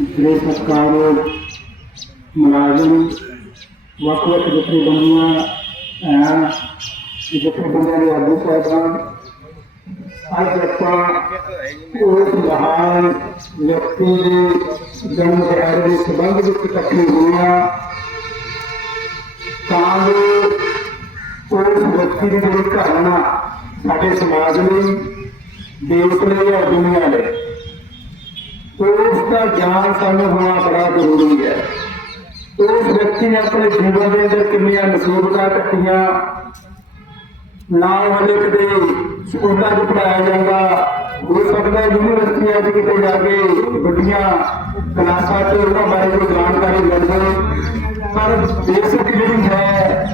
ਜਿਹੜੇ ਸਤਿਕਾਰਯੋਗ ਮੁਲਾਜ਼ਮ ਵੱਖ ਵੱਖ ਜਥੇਬੰਦੀਆਂ ਅਹ ਜਥੇਬੰਦੀਆਂ ਦੇ ਆਗੂ ਸਾਹਿਬਾਨ ਅੱਜ ਆਪਾਂ ਉਸ ਮਹਾਨ ਵਿਅਕਤੀ ਦੇ ਜਨਮ ਦਿਹਾੜੇ ਦੇ ਸੰਬੰਧ ਵਿੱਚ ਇਕੱਠੇ ਹੋਏ ਹਾਂ। ਤਾਂ ਜੋ ਉਸ ਵਿਅਕਤੀ ਦੀ ਜਿਹੜੀ ਘਾਲਣਾ ਸਾਡੇ ਸਮਾਜ ਲਈ, ਦੇਸ਼ ਲਈ ਜਾਂ ਦੁਨੀਆ ਲਈ ਉਸ ਦਾ ਗਿਆਨ ਸਾਨੂੰ ਹੋਣਾ ਬੜਾ ਜ਼ਰੂਰੀ ਹੈ। ਉਸ ਵਿਅਕਤੀ ਨੇ ਆਪਣੇ ਜੀਵਨ ਦੇ ਅੰਦਰ ਕਿੰਨੀਆਂ ਮੁਸੀਬਤਾਂ ਕੱਟੀਆਂ। ਨਾ ਉਹਦੇ ਕਿਤੇ ਸਕੂਲਾਂ 'ਚ ਪੜਾਇਆ ਜਾਂਦਾ। ਹੋ ਸਕਦਾ ਯੂਨੀਵਰਸਿਟੀਆਂ 'ਚ ਕਿਤੇ ਜਾ ਕੇ ਵੱਡੀਆਂ ਕਲਾਸਾਂ 'ਚ ਉਹਨਾਂ ਬਾਰੇ ਕੋਈ ਜਾਣਕਾਰੀ ਮਿਲ ਜਾਵੇ। ਪਰ ਬੇਸਿਕ ਜਿਹੜੀ ਹੈ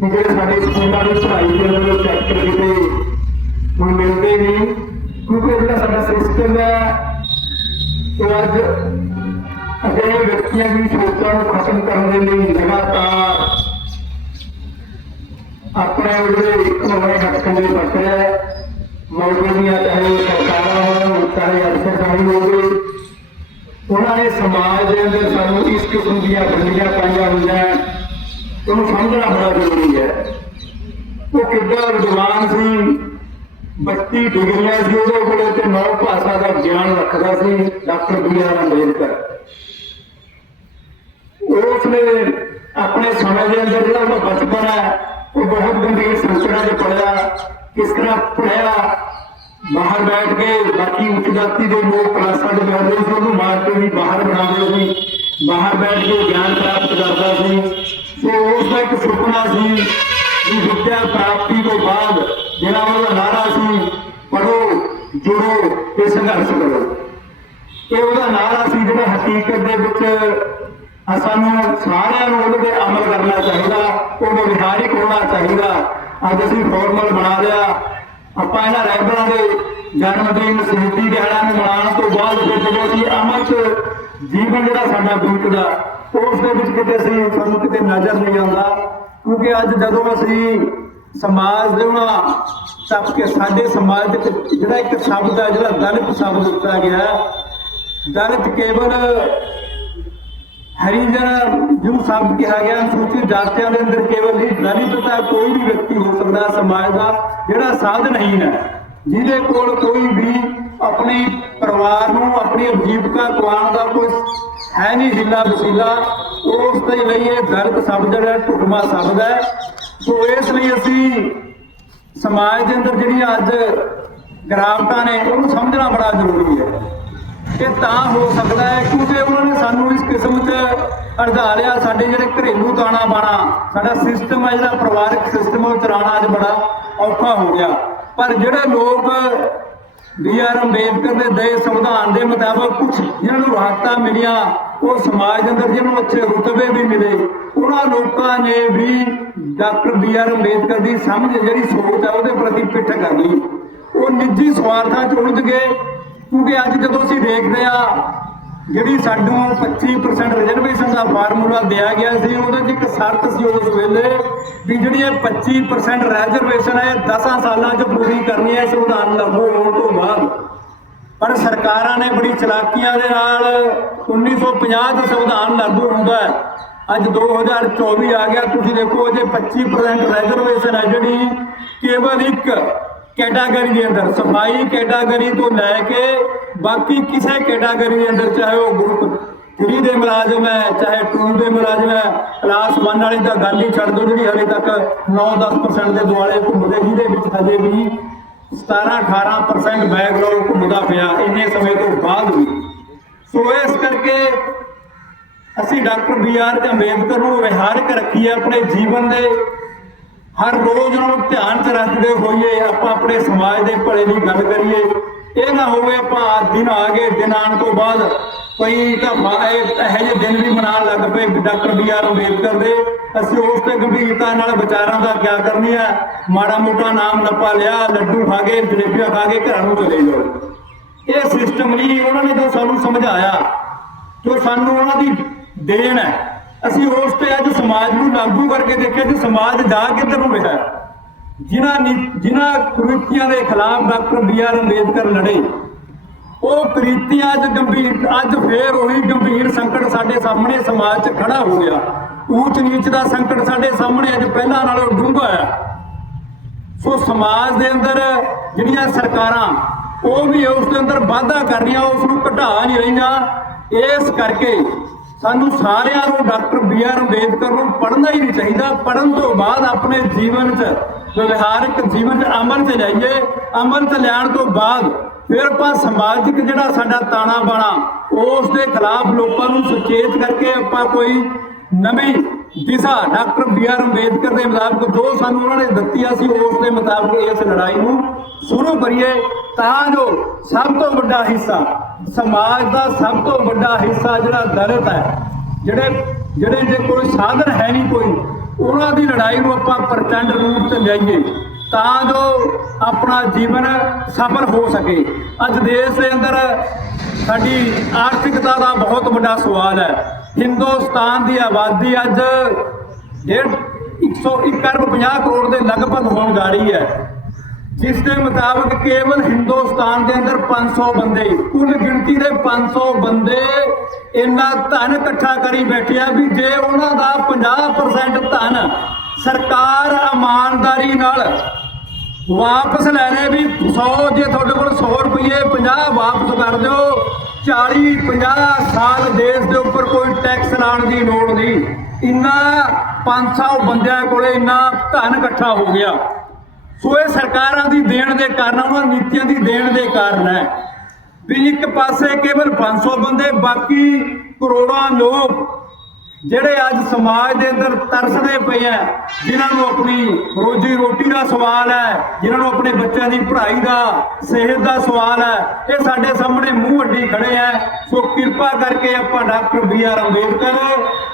ਕਿ ਜਿਹੜੇ ਸਾਡੇ ਸਕੂਲਾਂ ਦੀ ਪੜ੍ਹਾਈ ਦੇ ਅੰਦਰ ਚੈਪਟਰ ਕਿਤੇ ਹੁਣ ਮਿਲਦੇ ਨਹੀਂ। ਕਿਉਂਕਿ ਜਿਹੜਾ ਸਾਡਾ ਸਿਸਟਮ ਹੈ। ਉਹ ਅੱਜ ਅਜਿਹੇ ਵਿਅਕਤੀਆਂ ਦੀ ਸੋਚਾਂ ਨੂੰ ਖਤਮ ਕਰਨ ਦੇ ਲਈ ਲਗਾਤਾਰ ਆਪਣੇ ਜਿਹੜੇ ਇੱਕ ਨਵੇਂ ਹੱਕਾਂ ਦੇ ਬਚ ਰਿਹਾ ਹੈ ਮੌਜੂਦੀਆਂ ਚਾਹੇ ਸਰਕਾਰਾਂ ਹੋਣ ਚਾਹੇ ਅਫਸਰਸ਼ਾਹੀ ਹੋਵੇ ਉਹਨਾਂ ਨੇ ਸਮਾਜ ਦੇ ਅੰਦਰ ਸਾਨੂੰ ਇਸ ਕਿਸਮ ਦੀਆਂ ਬੰਦੀਆਂ ਪਾਈਆਂ ਹੋਈਆਂ ਉਹਨੂੰ ਸਮਝਣਾ ਬੜਾ ਜ਼ਰੂਰੀ ਹੈ। ਉਹ ਕਿੱਡਾ ਵਿਦਵਾਨ ਸੀ। 32 ਡਿਗਰੀਆਂ ਸੀ, ਉਹਦੇ ਕੋਲ ਤੇ ਨੌ ਭਾਸ਼ਾ ਦਾ ਗਿਆਨ ਰੱਖਦਾ ਸੀ ਡਾਕਟਰ ਬੀ ਆਰ ਅੰਬੇਦਕਰ ਉਸ ਆਪਣੇ ਸਮੇਂ ਦੇ ਅੰਦਰ ਜਿਹੜਾ ਉਹਦਾ ਬਚਪਨ ਹੈ, ਉਹ ਬਹੁਤ ਗੰਭੀਰ ਸੰਕਟਾਂ 'ਚ ਪੜਿਆ, ਕਿਸ ਤਰ੍ਹਾਂ ਪੜਿਆ, ਬਾਹਰ ਬੈਠ ਕੇ ਬਾਕੀ ਉੱਚ ਜਾਤੀ ਦੇ ਲੋਕ ਕਲਾਸਾਂ 'ਚ ਬੈਠਦੇ ਸੀ, ਉਹਨੂੰ ਮਾਰ ਕੇ ਵੀ ਬਾਹਰ ਬਣਾਉਂਦੇ ਸੀ, ਬਾਹਰ ਬੈਠ ਕੇ ਗਿਆਨ ਪ੍ਰਾਪਤ ਕਰਦਾ ਸੀ। ਸੋ ਉਸ ਦਾ ਇੱਕ ਸੁਪਨਾ ਸੀ ਕਿ ਵਿਦਿਆ ਪ੍ਰਾਪਤੀ ਤੋਂ ਬਾਅਦ ਜਿਹੜਾ ਉਹਦਾ ਨਾਰਾ ਸੀ ਪੜੋ ਜੁੜੋ ਤੇ ਸੰਘਰਸ਼ ਕਰੋ। ਇਹ ਉਹਦਾ ਨਾਰਾ ਸੀ ਜਿਹੜਾ ਹਕੀਕਤ ਦੇ ਵਿੱਚ ਸਾਨੂੰ ਸਾਰਿਆਂ ਨੂੰ ਉਹਦੇ ਤੇ ਅਮਲ ਕਰਨਾ ਚਾਹੀਦਾ ਉਹ ਵਿਵਹਾਰਿਕ ਹੋਣਾ ਚਾਹੀਦਾ। ਅੱਜ ਅਸੀਂ ਫਾਰਮਲ ਬਣਾ ਲਿਆ। ਆਪਾਂ ਇਹਨਾਂ ਰਹਿਬਰਾਂ ਦੇ ਜਨਮ ਦਿਨ, ਸ਼ਹੀਦੀ ਦਿਹਾੜਾ ਨੂੰ ਮਨਾਉਣ ਤੋਂ ਬਾਅਦ ਫਿਰ ਜਦੋਂ ਅਸੀਂ ਅਮਲ 'ਚ ਜੀਵਨ ਜਿਹੜਾ ਸਾਡਾ ਬੀਤਦਾ, ਉਸ ਦੇ ਵਿੱਚ ਕਿਤੇ ਅਸੀਂ ਸਾਨੂੰ ਕਿਤੇ ਨਜ਼ਰ ਨਹੀਂ ਆਉਂਦਾ। ਕਿਉਂਕਿ ਅੱਜ ਜਦੋਂ ਅਸੀਂ ਸਮਾਜ ਦੇ ਉਹਨਾਂ ਤੱਕ ਕੇ ਸਾਡੇ ਸਮਾਜ ਦੇ ਜਿਹੜਾ ਇੱਕ ਸ਼ਬਦ ਹੈ, ਜਿਹੜਾ ਦਲਿਤ ਸ਼ਬਦ ਦਿੱਤਾ ਗਿਆ ਦਲਿਤ ਕੇਵਲ ਹਰੀਜਨ ਜਿਹਨੂੰ ਸ਼ਬਦ ਕਿਹਾ ਗਿਆ ਅਨੁਸੂਚਿਤ ਜਾਤੀਆਂ ਦੇ ਅੰਦਰ ਕੇਵਲ ਹੀ ਦਲਿਤ ਤਾਂ ਕੋਈ ਵੀ ਵਿਅਕਤੀ ਹੋ ਸਕਦਾ ਸਮਾਜ ਦਾ, ਜਿਹੜਾ ਸਾਧਨਹੀਨ ਹੈ ਜਿਹਦੇ ਕੋਲ ਕੋਈ ਵੀ ਆਪਣੇ ਪਰਿਵਾਰ ਨੂੰ, ਆਪਣੀ ਜੀਵਿਕਾ ਕਮਾਉਣ ਦਾ ਕੋਈ ਹੈ ਨਹੀਂ, ਹਿੱਲਾ ਵਸੀਲਾ। ਉਸ ਦੇ ਲਈ ਇਹ ਦਲਿਤ ਸ਼ਬਦ ਜਿਹੜਾ ਢੁਕਮਾ ਸ਼ਬਦ ਹੈ। ਸੋ ਇਸ ਲਈ ਅਸੀਂ ਸਮਾਜ ਦੇ ਅੰਦਰ ਜਿਹੜੀਆਂ ਅੱਜ ਗਰਾਵਟਾਂ ਨੇ, ਉਹਨੂੰ ਸਮਝਣਾ ਬੜਾ ਜ਼ਰੂਰੀ ਹੈ। ਇਹ ਤਾਂ ਹੋ ਸਕਦਾ ਹੈ ਕਿਉਂਕਿ ਉਹਨਾਂ ਨੇ ਸਾਨੂੰ ਇਸ ਕਿਸਮ 'ਚ ਅਰਧਾ ਲਿਆ। ਸਾਡੇ ਜਿਹੜੇ ਘਰੇਲੂ ਤਾਣਾ ਬਾਣਾ, ਸਾਡਾ ਸਿਸਟਮ ਹੈ, ਜਿਹੜਾ ਪਰਿਵਾਰਕ ਸਿਸਟਮ ਉਹ ਚਲਾਉਣਾ ਅੱਜ ਬੜਾ ਔਖਾ ਹੋ ਗਿਆ। ਪਰ ਜਿਹੜੇ ਲੋਕ ਬੀ ਆਰ ਅੰਬੇਦਕਰ ਦੇ ਦੇ ਸੰਵਿਧਾਨ ਦੇ ਮੁਤਾਬਕ ਕੁਝ ਜਿਹਨਾਂ ਨੂੰ ਰਾਹਤਾਂ ਮਿਲੀਆਂ, ਉਹ ਸਮਾਜ ਦੇ ਅੰਦਰ ਜਿਹਨਾਂ ਨੂੰ ਅੱਛੇ ਰੁਤਬੇ ਵੀ ਮਿਲੇ, ਉਹਨਾਂ ਲੋਕਾਂ ਨੇ ਵੀ ਡਾਕਟਰ ਬੀ ਆਰ ਅੰਬੇਦਕਰ ਦੀ ਸਮਝ, ਜਿਹੜੀ ਸੋਚ ਹੈ ਉਹਦੇ ਪ੍ਰਤੀ ਪਿੱਠ ਕਰ ਲਈ ਉਹ ਨਿੱਜੀ ਸਵਾਰਥਾਂ 'ਚ ਉਲਝ ਗਏ, ਕਿਉਂਕਿ ਅੱਜ ਜਦੋਂ ਅਸੀਂ ਦੇਖਦੇ ਆ ਜਿਹੜੀ ਸਾਨੂੰ 25% ਰਿਜ਼ਰਵੇਸ਼ਨ ਦਾ ਫਾਰਮੂਲਾ ਦਿਆ ਗਿਆ ਸੀ, ਉਹਦੇ 'ਚ ਇੱਕ ਸ਼ਰਤ ਸੀ ਉਸ ਵੇਲੇ ਵੀ ਜਿਹੜੀ ਇਹ 25% ਰਿਜ਼ਰਵੇਸ਼ਨ ਹੈ 10 ਸਾਲਾਂ 'ਚ ਪੂਰੀ ਕਰਨੀ ਹੈ ਸੰਵਿਧਾਨ ਲਾਗੂ ਹੋਣ ਤੋਂ ਬਾਅਦ। ਪਰ ਸਰਕਾਰਾਂ ਨੇ ਬੜੀ ਚਲਾਕੀਆਂ ਦੇ ਨਾਲ 1950 ਚ ਸੰਵਿਧਾਨ ਲਾਗੂ ਹੁੰਦਾ ਹੈ। ਅੱਜ 2024 ਆ ਗਿਆ, ਤੁਸੀਂ ਦੇਖੋ ਜੇ 25% ਰਿਜ਼ਰਵੇਸ਼ਨ ਹੈ ਜਿਹੜੀ ਕੇਵਲ ਇੱਕ ਕੈਟਾਗਰੀ ਦੇ ਅੰਦਰ ਸਫ਼ਾਈ ਕੈਟਾਗਰੀ ਤੋਂ ਲੈ ਕੇ ਬਾਕੀ ਕਿਸੇ ਕੈਟਾਗਰੀ ਦੇ ਅੰਦਰ, ਚਾਹੇ ਉਹ ਗਰੁੱਪ 3 ਦੇ ਮੁਲਾਜ਼ਮ ਹੈ, ਚਾਹੇ 2 ਦੇ ਮੁਲਾਜ਼ਮ ਹੈ ਕਲਾਸ 1 ਵਾਲੀ ਤਾਂ ਗੱਲ ਹੀ ਛੱਡ ਦਿਓ ਜਿਹੜੀ ਹਲੇ ਤੱਕ 9-10% ਦੇ ਦੁਆਲੇ ਘੁੰਮਦੇ ਜਿਹਦੇ ਵਿੱਚ ਹਜੇ ਵੀ 17-18% ਬੈਕਗ੍ਰਾਉਂਡ ਘੁੰਮਦਾ ਪਿਆ ਇੰਨੇ ਸਮੇਂ ਤੋਂ ਬਾਅਦ ਵੀ। ਸੋ ਇਸ ਕਰਕੇ ਅਸੀਂ ਡਾਕਟਰ ਬੀ ਆਰ ਅੰਬੇਦਕਰ ਨੂੰ ਵਿਹਾਰਕ ਰੱਖੀਏ ਆਪਣੇ ਜੀਵਨ ਦੇ ਹਰ ਰੋਜ਼ ਨੂੰ ਧਿਆਨ 'ਚ ਰੱਖਦੇ ਹੋਈਏ ਆਪਾਂ ਆਪਣੇ ਸਮਾਜ ਦੇ ਭਲੇ ਦੀ ਗੱਲ ਕਰੀਏ, ਇਹ ਨਾ ਹੋਵੇ ਆਪਾਂ ਦਿਨ ਆ ਗਏ, ਦਿਨ ਆਉਣ ਤੋਂ ਬਾਅਦ ਕੋਈ ਤਾਂ ਬਾ- ਇਹ ਇਹੋ ਜਿਹੇ ਦਿਨ ਵੀ ਮਨਾਉਣ ਲੱਗ ਪਏ, ਡਾਕਟਰ ਬੀ ਆਰ ਅੰਬੇਦਕਰ ਦੇ। ਅਸੀਂ ਉਸ ਤੇ ਗੰਭੀਰਤਾ ਨਾਲ ਵਿਚਾਰਾਂ ਦਾ ਕਿਆ ਕਰਨੀ ਹੈ ਮਾੜਾ ਮੋਟਾ ਨਾਮ ਨੱਪਾ ਲਿਆ, ਲੱਡੂ ਖਾ ਕੇ ਜਲੇਬੀਆਂ ਖਾ ਕੇ ਘਰਾਂ ਨੂੰ ਚਲੇ ਜਾਓ। ਇਹ ਸਿਸਟਮ ਲਈ ਉਹਨਾਂ ਨੇ ਜੋ ਸਾਨੂੰ ਸਮਝਾਇਆ, ਜੋ ਸਾਨੂੰ ਉਹਨਾਂ ਦੀ ਦੇਣ ਹੈ ਅਸੀਂ ਉਸ ਤੇ ਅੱਜ ਸਮਾਜ ਨੂੰ ਲਾਗੂ ਕਰਕੇ ਦੇਖਿਆ ਕਿ ਸਮਾਜ ਜਾ ਕਿੱਧਰ ਨੂੰ ਰਿਹਾ ਜਿਨ੍ਹਾਂ ਜਿਨ੍ਹਾਂ ਕੁਰੀਤੀਆਂ ਦੇ ਖਿਲਾਫ ਡਾਕਟਰ ਬੀ ਆਰ ਅੰਬੇਦਕਰ ਲੜੇ, ਉਹ ਕ੍ਰਿਤੀਆਂ ਅੱਜ ਗੰਭੀਰ ਅੱਜ ਫੇਰ ਉਹੀ ਗੰਭੀਰ ਸੰਕਟ ਸਾਡੇ ਸਾਹਮਣੇ ਸਮਾਜ 'ਚ ਖੜਾ ਹੋ ਗਿਆ। ਊਚ ਨੀਚ ਦਾ ਸੰਕਟ ਸਾਡੇ ਸਾਹਮਣੇ ਅੱਜ ਪਹਿਲਾਂ ਨਾਲੋਂ ਡੂੰਘਾ ਹੈ। ਸੋ ਸਮਾਜ ਦੇ ਅੰਦਰ ਜਿਹੜੀਆਂ ਸਰਕਾਰਾਂ, ਉਹ ਵੀ ਉਸ ਦੇ ਅੰਦਰ ਵਾਧਾ ਕਰ ਰਹੀਆਂ, ਉਸ ਨੂੰ ਘਟਾ ਨਹੀਂ ਰਹੀਆਂ। ਇਸ ਕਰਕੇ ਸਾਨੂੰ ਸਾਰਿਆਂ ਨੂੰ ਡਾਕਟਰ ਬੀ ਆਰ ਅੰਬੇਦਕਰ ਨੂੰ ਪੜ੍ਹਨਾ ਹੀ ਨਹੀਂ ਚਾਹੀਦਾ। ਪੜ੍ਹਨ ਤੋਂ ਬਾਅਦ ਆਪਣੇ ਜੀਵਨ 'ਚ, ਵਿਵਹਾਰਿਕ ਜੀਵਨ 'ਚ ਅਮਲ 'ਚ ਲਿਆਈਏ ਅਮਲ 'ਚ ਲਿਆਉਣ ਤੋਂ ਬਾਅਦ ਫਿਰ ਆਪਾਂ ਸਮਾਜਿਕ ਜਿਹੜਾ ਸਾਡਾ ਤਾਣਾ ਬਾਣਾ, ਉਸ ਦੇ ਖਿਲਾਫ ਲੋਕਾਂ ਨੂੰ ਸੁਚੇਤ ਕਰਕੇ ਆਪਾਂ ਕੋਈ ਨਵੀਂ ਦਿਸ਼ਾ ਡਾਕਟਰ ਬੀ ਆਰ ਅੰਬੇਦਕਰ ਦੇ ਮੁਤਾਬਕ ਜੋ ਸਾਨੂੰ ਉਹਨਾਂ ਨੇ ਦਿੱਤੀ ਆ ਸੀ, ਉਸ ਦੇ ਮੁਤਾਬਕ ਇਸ ਲੜਾਈ ਨੂੰ ਸ਼ੁਰੂ ਕਰੀਏ। ਤਾਂ ਜੋ ਸਭ ਤੋਂ ਵੱਡਾ ਹਿੱਸਾ ਸਮਾਜ ਦਾ ਸਭ ਤੋਂ ਵੱਡਾ ਹਿੱਸਾ ਜਿਹੜਾ ਦਲਿਤ ਹੈ, ਜਿਹੜੇ ਜਿਹੜੇ ਜੇ ਕੋਈ ਸਾਧਨ ਹੈ ਨਹੀਂ ਕੋਈ, ਉਹਨਾਂ ਦੀ ਲੜਾਈ ਨੂੰ ਆਪਾਂ ਪ੍ਰਚੰਡ ਰੂਪ ਤੇ ਲਿਆਈਏ, ਤਾਂ ਜੋ ਆਪਣਾ ਜੀਵਨ ਸਫਲ ਹੋ ਸਕੇ। ਅੱਜ ਦੇਸ਼ ਦੇ ਅੰਦਰ ਸਾਡੀ ਆਰਥਿਕਤਾ ਦਾ ਬਹੁਤ ਵੱਡਾ ਸਵਾਲ ਹੈ। ਹਿੰਦੁਸਤਾਨ ਦੀ ਆਬਾਦੀ ਅੱਜ ਡੇਢ 101 ਅਰਬ 50 ਕਰੋੜ ਦੇ ਲਗਭਗ ਹੋਣ ਜਾ ਰਹੀ ਹੈ। ਜਿਸ ਦੇ ਮੁਤਾਬਕ ਕੇਵਲ ਹਿੰਦੁਸਤਾਨ ਦੇ ਅੰਦਰ 500 ਬੰਦੇ, ਕੁੱਲ ਗਿਣਤੀ ਦੇ 500 ਬੰਦੇ ਇੰਨਾ ਧਨ ਇਕੱਠਾ ਕਰੀ ਬੈਠੇ ਆ ਵੀ ਜੇ ਉਹਨਾਂ ਦਾ 50% ਧਨ ਸਰਕਾਰ ਇਮਾਨਦਾਰੀ ਨਾਲ ਵਾਪਸ ਲੈ ਲੈ ਵੀ 100 ਜੇ ਤੁਹਾਡੇ ਕੋਲ 100 ਰੁਪਏ 50 ਵਾਪਸ ਕਰ ਦਿਓ 40 50 ਸਾਲ ਦੇਸ਼ ਦੇ ਉੱਪਰ ਕੋਈ ਟੈਕਸ ਲਾਉਣ ਦੀ ਲੋੜ ਨਹੀਂ। ਇੰਨਾ 500 ਬੰਦਿਆਂ ਕੋਲੇ ਇੰਨਾ ਧਨ ਇਕੱਠਾ ਹੋ ਗਿਆ। ਸੋ ਇਹ ਸਰਕਾਰਾਂ ਦੀ ਦੇਣ ਦੇ ਕਾਰਨ, ਉਹਨਾਂ ਨੀਤੀਆਂ ਦੀ ਦੇਣ ਦੇ ਕਾਰਨ ਹੈ। ਵੀ ਇੱਕ ਪਾਸੇ ਕੇਵਲ 500 ਬੰਦੇ, ਬਾਕੀ ਕਰੋੜਾਂ ਲੋਕ ਜਿਹੜੇ ਅੱਜ ਸਮਾਜ ਦੇ ਅੰਦਰ ਤਰਸਦੇ ਪਏ ਆ, ਜਿਨ੍ਹਾਂ ਨੂੰ ਆਪਣੀ ਰੋਜੀ ਰੋਟੀ ਦਾ ਸਵਾਲ ਹੈ, ਜਿਨ੍ਹਾਂ ਨੂੰ ਆਪਣੇ ਬੱਚਿਆਂ ਦੀ ਪੜ੍ਹਾਈ ਦਾ, ਸਿਹਤ ਦਾ ਸਵਾਲ ਹੈ, ਇਹ ਸਾਡੇ ਸਾਹਮਣੇ ਮੂੰਹ ਅੱਡੀ ਖੜੇ ਆ। ਸੋ ਕਿਰਪਾ ਕਰਕੇ ਆਪਾਂ ਡਾਕਟਰ ਬੀ ਆਰ ਅੰਬੇਦਕਰ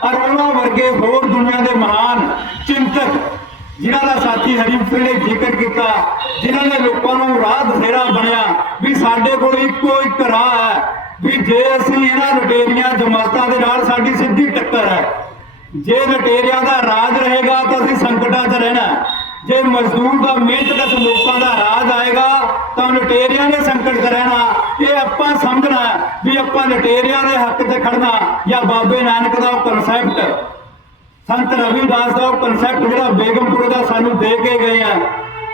ਔਰ ਉਹਨਾਂ ਵਰਗੇ ਹੋਰ ਦੁਨੀਆ ਦੇ ਮਹਾਨ ਚਿੰਤਕ ਜਿਨ੍ਹਾਂ ਦਾ ਸਾਥੀ ਹਰੀਫ ਨੇ ਜ਼ਿਕਰ ਕੀਤਾ, ਜਿਨ੍ਹਾਂ ਨੇ ਲੋਕਾਂ ਨੂੰ ਰਾਹ ਦਸੇਰਾ ਬਣਿਆ ਵੀ ਸਾਡੇ ਕੋਲ ਇੱਕੋ ਇੱਕ ਰਾਹ ਹੈ ਵੀ ਜੇ ਅਸੀਂ ਇਹਨਾਂ ਲੁਟੇਰੀਆਂ ਜਮਾਤਾਂ ਦੇ ਨਾਲ ਸਾਡੀ ਸਿੱਧੀ ਟੱਕਰ ਹੈ। ਜੇ ਲੁਟੇਰਿਆਂ ਦਾ ਰਾਜ ਰਹੇਗਾ ਤਾਂ ਅਸੀਂ ਸੰਕਟਾਂ 'ਚ ਰਹਿਣਾ ਜੇ ਮਜ਼ਦੂਰ ਦਾ ਮਿਹਨਤਕਸ਼ ਲੋਕਾਂ ਦਾ ਰਾਜ ਆਏਗਾ ਤਾਂ ਲੁਟੇਰਿਆਂ ਨੇ ਸੰਕਟ 'ਚ ਰਹਿਣਾ। ਇਹ ਆਪਾਂ ਸਮਝਣਾ ਵੀ ਆਪਾਂ ਲੁਟੇਰਿਆਂ ਦੇ ਹੱਕ ਤੇ ਖੜਨਾ ਜਾਂ ਬਾਬੇ ਨਾਨਕ ਦਾ ਉਹ ਕਨਸੈਪਟ ਸੰਤ ਰਵਿਦਾਸ ਦਾ ਉਹ ਕਨਸੈਪਟ ਜਿਹੜਾ ਬੇਗਮਪੁਰ ਦਾ ਸਾਨੂੰ ਦੇ ਕੇ ਗਏ ਆ,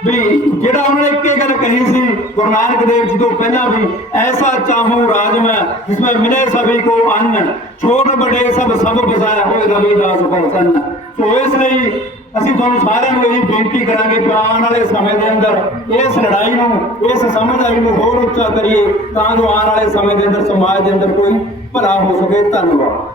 ਵੀ ਜਿਹੜਾ ਉਹਨਾਂ ਨੇ ਇੱਕੇ ਗੱਲ ਕਹੀ ਸੀ, ਗੁਰੂ ਨਾਨਕ ਦੇਵ ਜੀ ਤੋਂ ਪਹਿਲਾਂ ਵੀ, ਐਸਾ ਚਾਹੂੰ ਰਾਜ ਮੈਂ ਜਿਸमें ਮਿਲੇ ਸਭੀ ਕੋ ਅੰਨ, ਛੋਟ ਬੜੇ ਸਭ ਸਭ ਬਸਾਇਆ ਹੋਏ ਰਵਿਦਾਸ ਪਰਸਨ ਸੋ ਇਸ ਲਈ ਅਸੀਂ ਤੁਹਾਨੂੰ ਸਾਰਿਆਂ ਨੂੰ ਇਹ ਬੇਨਤੀ ਕਰਾਂਗੇ ਕਿ ਆਉਣ ਵਾਲੇ ਸਮੇਂ ਦੇ ਅੰਦਰ ਇਸ ਲੜਾਈ ਨੂੰ, ਇਸ ਸਮਝਦਾਰੀ ਨੂੰ ਹੋਰ ਉੱਚਾ ਕਰੀਏ, ਤਾਂ ਜੋ ਆਉਣ ਵਾਲੇ ਸਮੇਂ ਦੇ ਅੰਦਰ, ਸਮਾਜ ਦੇ ਅੰਦਰ ਕੋਈ ਭਲਾ ਹੋ ਸਕੇ। ਧੰਨਵਾਦ।